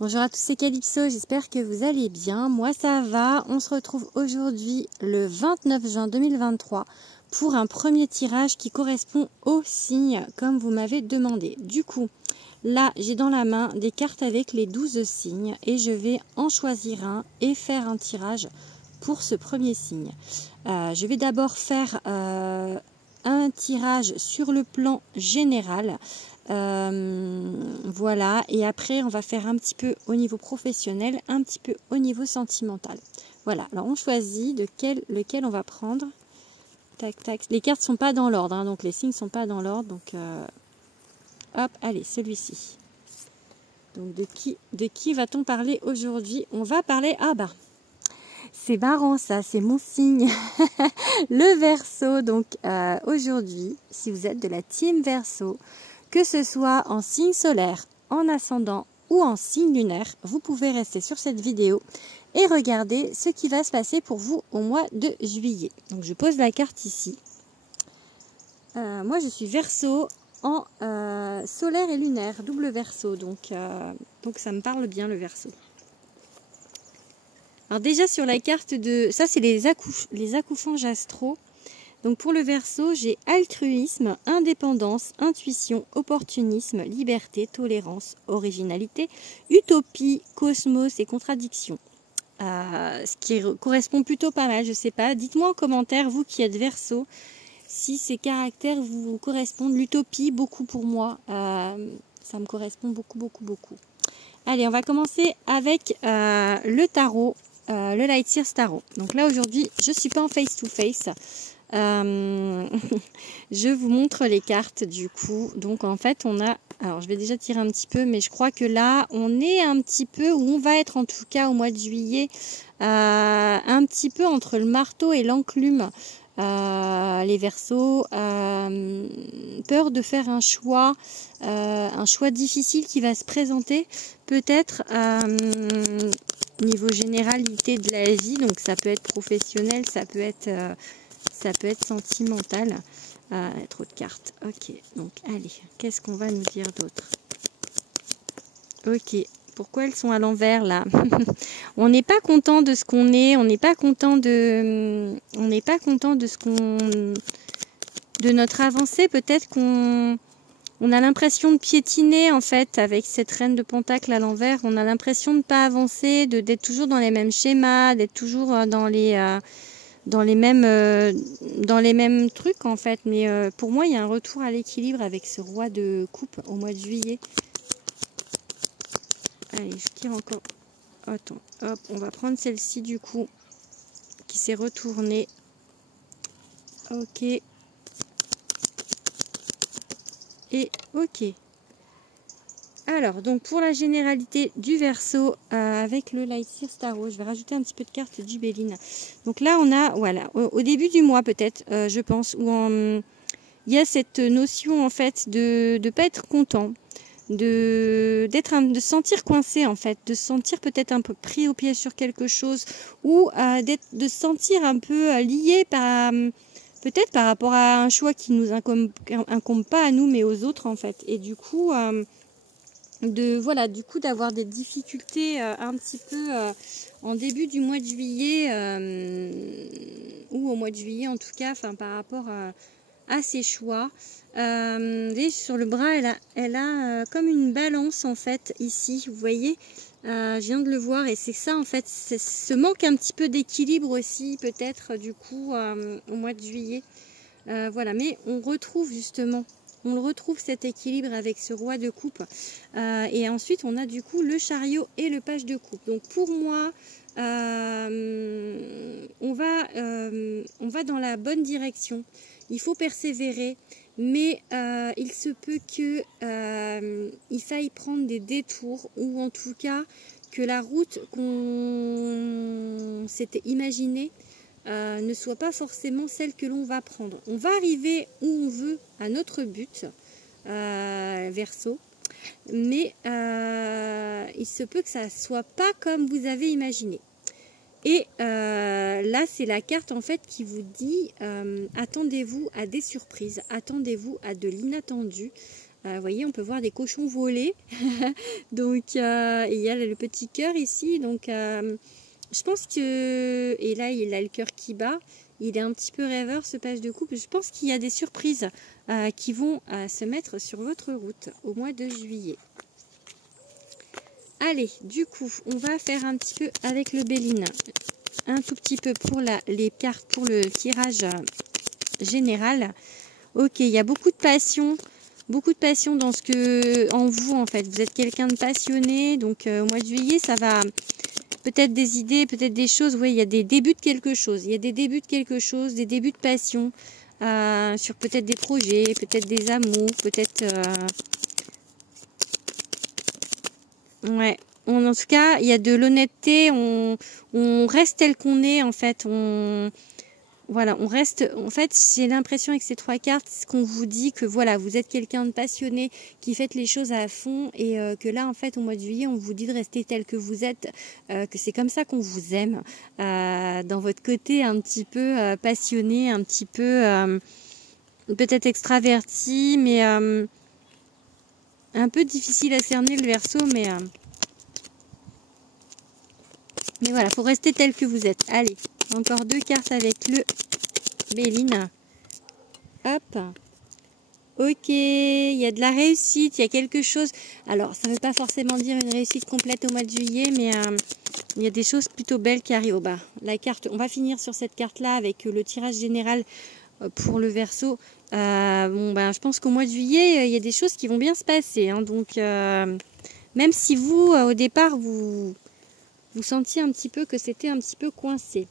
Bonjour à tous, c'est Calypso, j'espère que vous allez bien. Moi ça va, on se retrouve aujourd'hui le 29 juin 2023 pour un premier tirage qui correspond au signe comme vous m'avez demandé. Du coup, là j'ai dans la main des cartes avec les 12 signes et je vais en choisir un et faire un tirage pour ce premier signe. Je vais d'abord faire un tirage sur le plan général. Voilà, et après on va faire un petit peu au niveau professionnel, un petit peu au niveau sentimental. Voilà, alors on choisit lequel on va prendre. Tac tac, les cartes sont pas dans l'ordre, hein, donc les signes sont pas dans l'ordre, donc hop, allez, celui-ci. Donc de qui va-t-on parler aujourd'hui? On va parler, ah bah c'est marrant ça, c'est mon signe, le Verseau. Donc aujourd'hui, si vous êtes de la team Verseau, que ce soit en signe solaire, en ascendant ou en signe lunaire, vous pouvez rester sur cette vidéo et regarder ce qui va se passer pour vous au mois de juillet. Donc je pose la carte ici. Moi je suis Verseau en solaire et lunaire, double Verseau, donc ça me parle bien le Verseau. Alors déjà sur la carte de... Ça c'est les accoufanges astro. Donc pour le Verseau, j'ai altruisme, indépendance, intuition, opportunisme, liberté, tolérance, originalité, utopie, cosmos et contradiction. Ce qui correspond plutôt pas mal, je sais pas. Dites-moi en commentaire, vous qui êtes Verseau, si ces caractères vous correspondent. L'utopie, beaucoup pour moi, ça me correspond beaucoup. Allez, on va commencer avec le tarot, le Light Years Tarot. Donc là aujourd'hui, je suis pas en face-to-face. Je vous montre les cartes du coup. Donc en fait on a, alors je vais déjà tirer un petit peu, mais je crois que là on est un petit peu, où on va être en tout cas au mois de juillet, un petit peu entre le marteau et l'enclume. Les Verseaux, peur de faire un choix difficile qui va se présenter, peut-être niveau généralité de la vie. Donc ça peut être professionnel, ça peut être sentimental. Trop de cartes. Ok, donc allez, qu'est-ce qu'on va nous dire d'autre? Ok, pourquoi elles sont à l'envers là? On n'est pas content de ce qu'on est, on n'est pas content de de notre avancée. Peut-être qu'on a l'impression de piétiner en fait avec cette reine de Pentacle à l'envers. On a l'impression de ne pas avancer, d'être toujours dans les mêmes schémas, d'être toujours dans les mêmes trucs en fait. Mais pour moi il y a un retour à l'équilibre avec ce roi de coupe au mois de juillet. Allez, je tire encore. Attends, hop, on va prendre celle-ci du coup qui s'est retournée. Ok. Et ok. Alors, donc pour la généralité du Verseau, avec le Light Years Tarot, je vais rajouter un petit peu de cartes du Béline. Donc là, on a, voilà, au début du mois peut-être, je pense, où il y a cette notion en fait de ne pas être content, de se sentir coincé en fait, de se sentir peut-être un peu pris au pied sur quelque chose, ou de se sentir un peu lié par... peut-être par rapport à un choix qui nous incombe pas à nous mais aux autres en fait. Et du coup... d'avoir des difficultés un petit peu en début du mois de juillet ou au mois de juillet en tout cas, par rapport à ses choix. Et sur le bras elle a comme une balance en fait ici, vous voyez, je viens de le voir, et c'est ça en fait, ce manque un petit peu d'équilibre aussi peut-être du coup au mois de juillet. Voilà, mais on retrouve justement, on le retrouve cet équilibre avec ce roi de coupe. Et ensuite on a du coup le chariot et le page de coupe. Donc pour moi on va dans la bonne direction. Il faut persévérer, mais il se peut que il faille prendre des détours, ou en tout cas que la route qu'on s'était imaginée ne soit pas forcément celle que l'on va prendre. On va arriver où on veut, à notre but, Verseau, mais il se peut que ça ne soit pas comme vous avez imaginé. Et là, c'est la carte en fait qui vous dit attendez-vous à des surprises, attendez-vous à de l'inattendu. Vous voyez, on peut voir des cochons voler. Donc, il y a le petit cœur ici. Donc, je pense que... Et là, il a le cœur qui bat. Il est un petit peu rêveur, ce page de coupe. Je pense qu'il y a des surprises qui vont se mettre sur votre route au mois de juillet. Allez, du coup, on va faire un petit peu avec le Béline. Un tout petit peu pour les cartes, pour le tirage général. Ok, il y a beaucoup de passion dans en vous en fait. Vous êtes quelqu'un de passionné, donc au mois de juillet, ça va peut-être des idées, peut-être des choses. Oui, il y a des débuts de quelque chose. Il y a des débuts de quelque chose, des débuts de passion sur peut-être des projets, peut-être des amours, peut-être. Ouais. En tout cas, il y a de l'honnêteté. On reste tel qu'on est en fait. Voilà, on reste, en fait, j'ai l'impression avec ces 3 cartes, ce qu'on vous dit que voilà, vous êtes quelqu'un de passionné, qui fait les choses à fond et que là, en fait, au mois de juillet, on vous dit de rester tel que vous êtes, que c'est comme ça qu'on vous aime, dans votre côté un petit peu passionné, un petit peu peut-être extraverti, mais un peu difficile à cerner le Verseau, mais voilà, faut rester tel que vous êtes. Allez. Encore 2 cartes avec le Béline. Hop. Ok, il y a de la réussite, il y a quelque chose. Alors, ça ne veut pas forcément dire une réussite complète au mois de juillet, mais il y a des choses plutôt belles qui arrivent. Bah, la carte, on va finir sur cette carte-là avec le tirage général pour le Verseau. Bon, ben, je pense qu'au mois de juillet, il y a des choses qui vont bien se passer. Hein, donc, même si vous, au départ, vous sentiez un petit peu que c'était un petit peu coincé.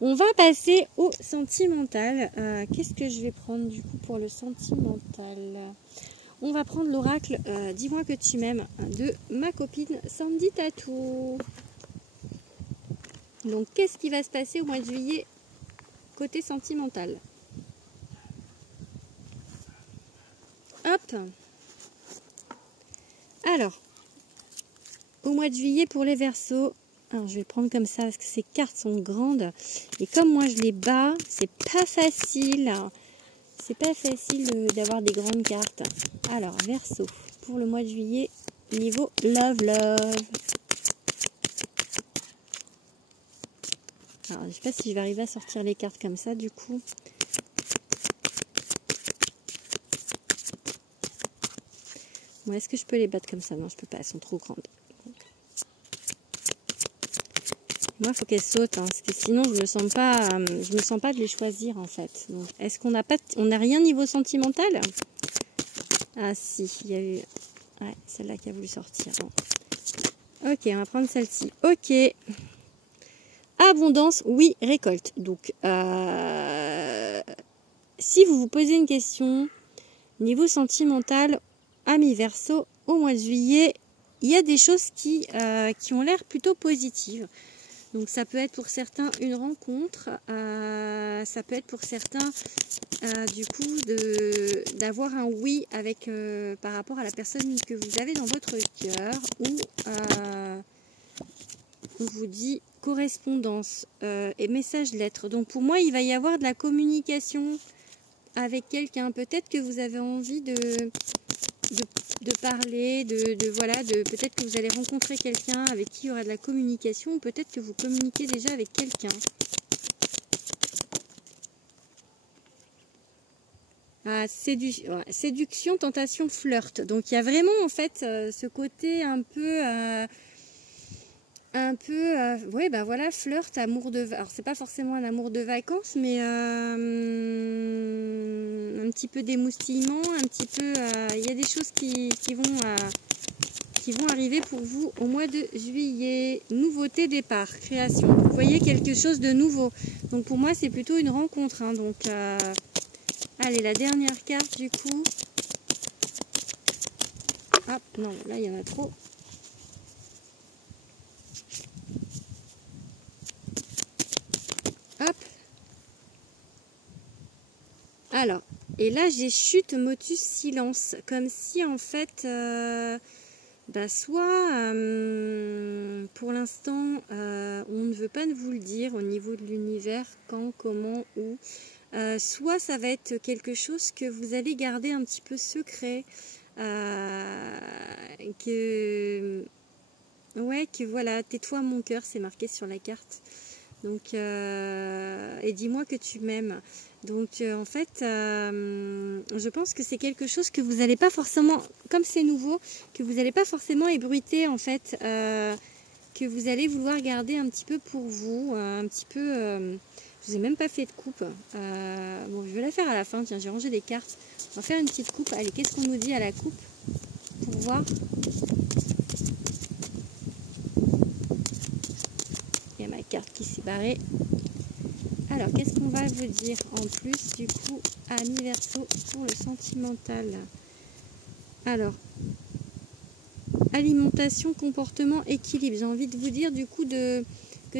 On va passer au sentimental. Qu'est-ce que je vais prendre du coup pour le sentimental? On va prendre l'oracle Dis-moi que tu m'aimes de ma copine Sandy Tatou. Donc qu'est-ce qui va se passer au mois de juillet côté sentimental? Hop. Alors, au mois de juillet pour les Verseaux. Alors, je vais prendre comme ça parce que ces cartes sont grandes. Et comme moi, je les bats, c'est pas facile. C'est pas facile d'avoir des grandes cartes. Alors, Verseau, pour le mois de juillet, niveau Love. Alors, je sais pas si je vais arriver à sortir les cartes comme ça, du coup. Bon, est-ce que je peux les battre comme ça? Non, je peux pas, elles sont trop grandes. Moi, il faut qu'elles sautent, hein, parce que sinon, je me sens pas de les choisir, en fait. Donc, est-ce qu'on n'a pas, on n'a rien niveau sentimental? Ah, si, il y a eu, ouais, celle-là qui a voulu sortir. Bon. Ok, on va prendre celle-ci. Ok. Abondance, oui, récolte. Donc, si vous vous posez une question, niveau sentimental, ami Verseau, au mois de juillet, il y a des choses qui ont l'air plutôt positives. Donc ça peut être pour certains une rencontre, ça peut être pour certains du coup d'avoir un oui avec par rapport à la personne que vous avez dans votre cœur, ou on vous dit correspondance et message lettre. Donc pour moi il va y avoir de la communication avec quelqu'un. Peut-être que vous avez envie de parler, voilà, peut-être que vous allez rencontrer quelqu'un avec qui il y aura de la communication, ou peut-être que vous communiquez déjà avec quelqu'un. Ah, séduction, tentation, flirt. Donc il y a vraiment en fait ce côté un peu ouais, ben voilà, flirt, amour de... Alors, c'est pas forcément un amour de vacances, mais un petit peu d'émoustillement, un petit peu... Il y a des choses qui vont arriver pour vous au mois de juillet. Nouveauté, départ, création. Vous voyez quelque chose de nouveau. Donc, pour moi, c'est plutôt une rencontre. Hein. Donc, allez, la dernière carte, du coup. Hop, non, là, il y en a trop. Hop. Alors, et là j'ai chute, motus, silence. Comme si en fait, soit pour l'instant on ne veut pas vous le dire au niveau de l'univers, quand, comment, où. Soit ça va être quelque chose que vous allez garder un petit peu secret. que voilà, tais-toi mon cœur, c'est marqué sur la carte. Donc, et dis-moi que tu m'aimes. Donc, en fait, je pense que c'est quelque chose que vous n'allez pas forcément, comme c'est nouveau, que vous n'allez pas forcément ébruiter, en fait, que vous allez vouloir garder un petit peu pour vous, un petit peu. Je vous ai même pas fait de coupe. Bon, je vais la faire à la fin. Tiens, j'ai rangé des cartes. On va faire une petite coupe. Allez, qu'est-ce qu'on nous dit à la coupe pour voir? Il y a ma carte qui s'est barrée. Alors, qu'est-ce qu'on va vous dire en plus, du coup, amis Verseau, pour le sentimental? Alors, alimentation, comportement, équilibre. J'ai envie de vous dire, du coup, que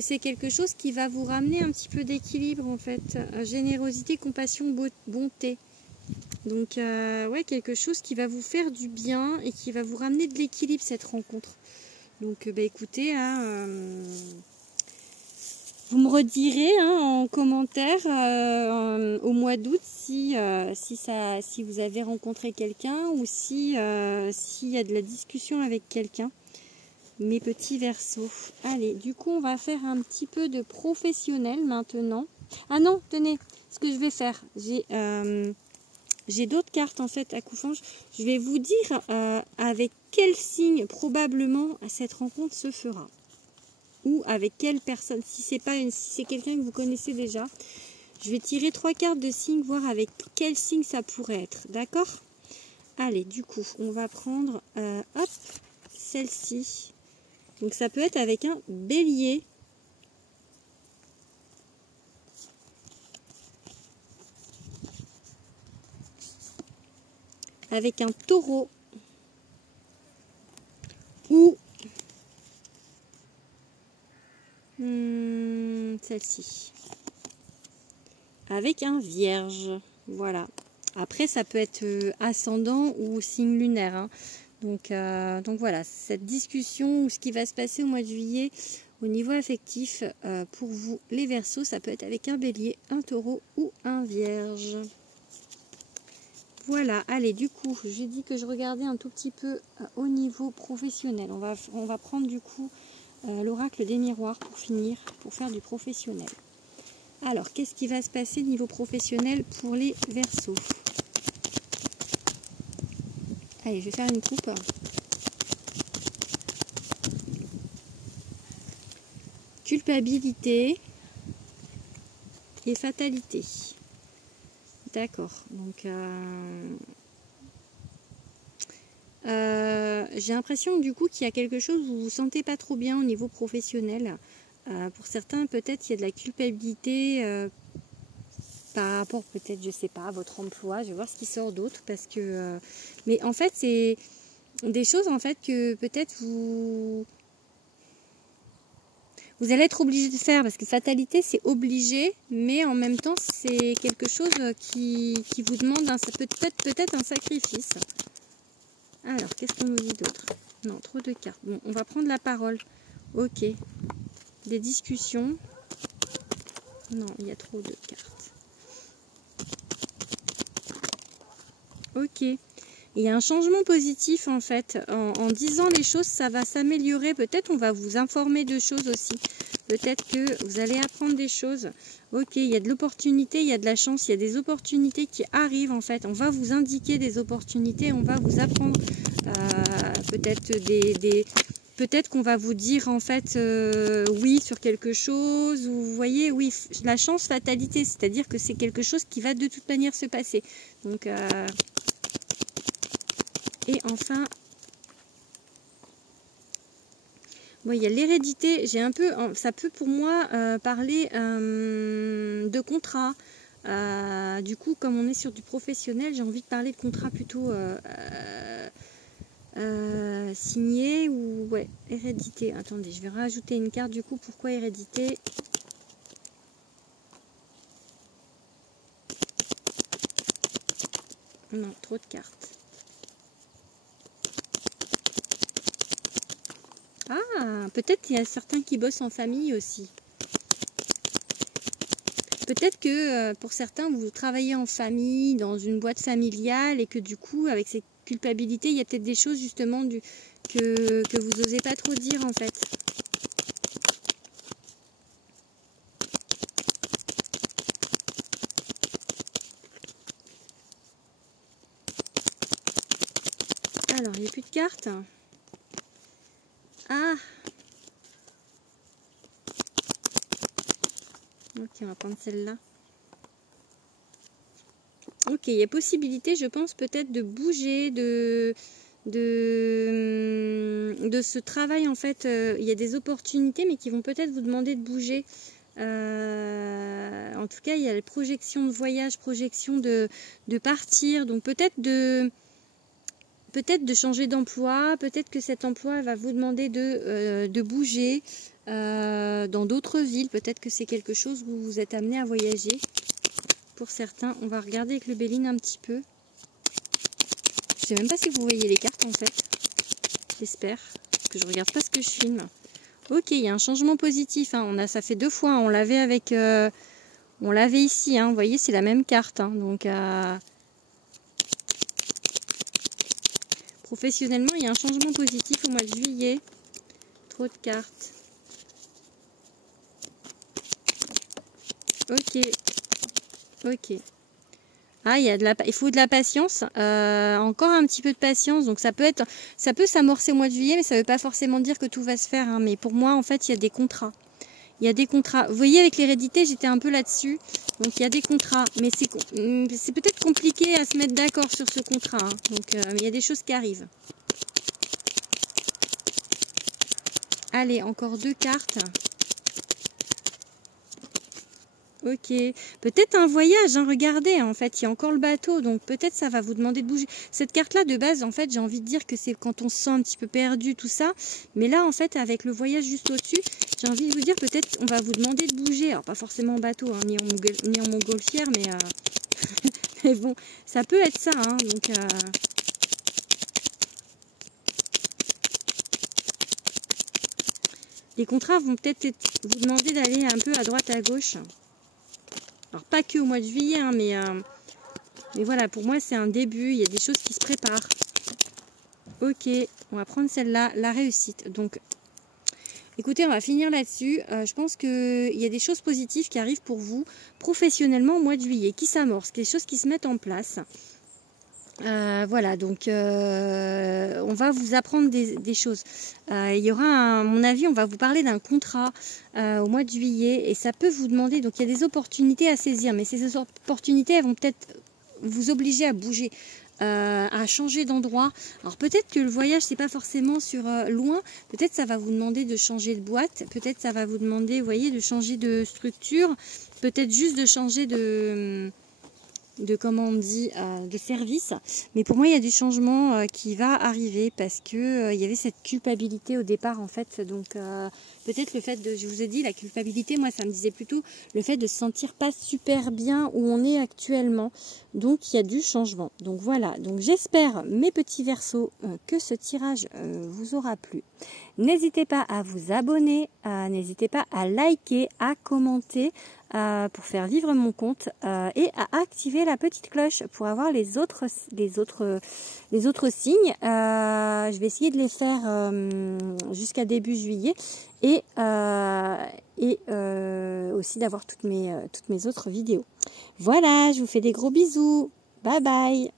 c'est quelque chose qui va vous ramener un petit peu d'équilibre, en fait. Générosité, compassion, bonté. Donc, ouais, quelque chose qui va vous faire du bien et qui va vous ramener de l'équilibre, cette rencontre. Donc, bah, écoutez, hein, vous me redirez en commentaire au mois d'août si vous avez rencontré quelqu'un ou s'il y a de la discussion avec quelqu'un. Mes petits Verseaux. Allez, du coup, on va faire un petit peu de professionnel maintenant. Ah non, tenez, ce que je vais faire, j'ai d'autres cartes en fait à couffage. Je vais vous dire avec quel signe probablement cette rencontre se fera. Ou avec quelle personne. Si c'est quelqu'un que vous connaissez déjà, je vais tirer 3 cartes de signes, voir avec quel signe ça pourrait être. D'accord? Allez, du coup, on va prendre hop, celle-ci. Donc ça peut être avec un bélier. Avec un taureau. Ou celle-ci. Avec un vierge. Voilà. Après, ça peut être ascendant ou signe lunaire. Hein. Donc voilà, cette discussion ou ce qui va se passer au mois de juillet au niveau affectif pour vous, les Verseaux, ça peut être avec un bélier, un taureau ou un vierge. Voilà, allez, du coup, j'ai dit que je regardais un tout petit peu au niveau professionnel. On va prendre du coup l'oracle des miroirs pour finir, pour faire du professionnel. Alors, qu'est-ce qui va se passer niveau professionnel pour les Verseaux? Allez, je vais faire une coupe. Culpabilité et fatalité. D'accord. Donc, j'ai l'impression du coup qu'il y a quelque chose où vous vous sentez pas trop bien au niveau professionnel. Pour certains, peut-être il y a de la culpabilité par rapport peut-être, je sais pas, à votre emploi. Je vais voir ce qui sort d'autre parce que... mais en fait, c'est des choses en fait que peut-être vous allez être obligé de faire parce que fatalité, c'est obligé, mais en même temps, c'est quelque chose qui vous demande peut-être un sacrifice. Alors, qu'est-ce qu'on nous dit d'autre? Non, trop de cartes. Bon, on va prendre la parole. Ok. Des discussions. Non, il y a trop de cartes. Ok. Il y a un changement positif en fait. En disant les choses, ça va s'améliorer. Peut-être on va vous informer de choses aussi. Peut-être que vous allez apprendre des choses. Ok, il y a de l'opportunité, il y a de la chance, il y a des opportunités qui arrivent en fait. On va vous indiquer des opportunités, on va vous apprendre peut-être peut-être qu'on va vous dire en fait oui sur quelque chose. Ou vous voyez, oui, la chance, fatalité, c'est-à-dire que c'est quelque chose qui va de toute manière se passer. Donc... et enfin, bon, il y a l'hérédité. J'ai un peu, ça peut pour moi parler de contrat. Du coup, comme on est sur du professionnel, j'ai envie de parler de contrat plutôt signé ou ouais, hérédité. Attendez, je vais rajouter une carte du coup. Pourquoi hérédité? Non, trop de cartes. Ah, peut-être qu'il y a certains qui bossent en famille aussi. Peut-être que pour certains, vous travaillez en famille, dans une boîte familiale, et que du coup, avec culpabilité. Il y a peut-être des choses justement que vous n'osez pas trop dire en fait. Alors, il n'y a plus de cartes. Ah! Ok, on va prendre celle-là. Ok, il y a possibilité, je pense, peut-être de bouger, de ce travail, en fait. Il y a des opportunités, mais qui vont peut-être vous demander de bouger. En tout cas, il y a les projections de voyage, projections de partir. Donc, peut-être de changer d'emploi. Peut-être que cet emploi va vous demander de bouger dans d'autres villes. Peut-être que c'est quelque chose où vous êtes amené à voyager. Pour certains, on va regarder avec le Béline un petit peu. Je sais même pas si vous voyez les cartes en fait. J'espère. Parce que je regarde pas ce que je filme. Ok, il y a un changement positif. Hein. Ça fait 2 fois. Hein. On l'avait avec... on l'avait ici. Hein. Vous voyez, c'est la même carte. Hein. Donc, professionnellement, il y a un changement positif au mois de juillet. Trop de cartes. Ok. Ok. Ah, il faut de la patience. Encore un petit peu de patience. Donc ça peut s'amorcer au mois de juillet, mais ça ne veut pas forcément dire que tout va se faire. Hein. Mais pour moi, en fait, il y a des contrats. Il y a des contrats. Vous voyez, avec l'hérédité, j'étais un peu là-dessus. Donc il y a des contrats. Mais c'est peut-être compliqué à se mettre d'accord sur ce contrat. Hein. Donc mais il y a des choses qui arrivent. Allez, encore 2 cartes. Ok, peut-être un voyage, hein, regardez, en fait, il y a encore le bateau, donc peut-être ça va vous demander de bouger. Cette carte-là, de base, en fait, j'ai envie de dire que c'est quand on se sent un petit peu perdu, tout ça. Mais là, en fait, avec le voyage juste au-dessus, j'ai envie de vous dire, peut-être on va vous demander de bouger. Alors, pas forcément en bateau, hein, ni en montgolfière, mais, mais bon, ça peut être ça, hein, donc... Les contrats vont peut-être vous demander d'aller un peu à droite, à gauche. Alors, pas que au mois de juillet, hein, mais voilà, pour moi, c'est un début. Il y a des choses qui se préparent. Ok, on va prendre celle-là, la réussite. Donc, écoutez, on va finir là-dessus. Je pense qu'il y a des choses positives qui arrivent pour vous professionnellement au mois de juillet, qui s'amorcent, des choses qui se mettent en place. Voilà, donc on va vous apprendre des choses. Il y aura, à mon avis, on va vous parler d'un contrat au mois de juillet et ça peut vous demander, donc il y a des opportunités à saisir, mais ces opportunités, elles vont peut-être vous obliger à bouger, à changer d'endroit. Alors peut-être que le voyage, c'est pas forcément sur loin, peut-être ça va vous demander de changer de boîte, peut-être ça va vous demander, vous voyez, de changer de structure, peut-être juste de changer de comment on dit, de service. Mais pour moi, il y a du changement qui va arriver parce que il y avait cette culpabilité au départ, en fait. Donc, peut-être le fait de, je vous ai dit, la culpabilité, moi, ça me disait plutôt le fait de se sentir pas super bien où on est actuellement. Donc, il y a du changement. Donc, voilà. Donc, j'espère, mes petits Verseaux, que ce tirage vous aura plu. N'hésitez pas à vous abonner, n'hésitez pas à liker, à commenter pour faire vivre mon compte et à activer la petite cloche pour avoir les autres signes. Je vais essayer de les faire jusqu'à début juillet et aussi d'avoir toutes mes autres vidéos. Voilà, je vous fais des gros bisous. Bye bye.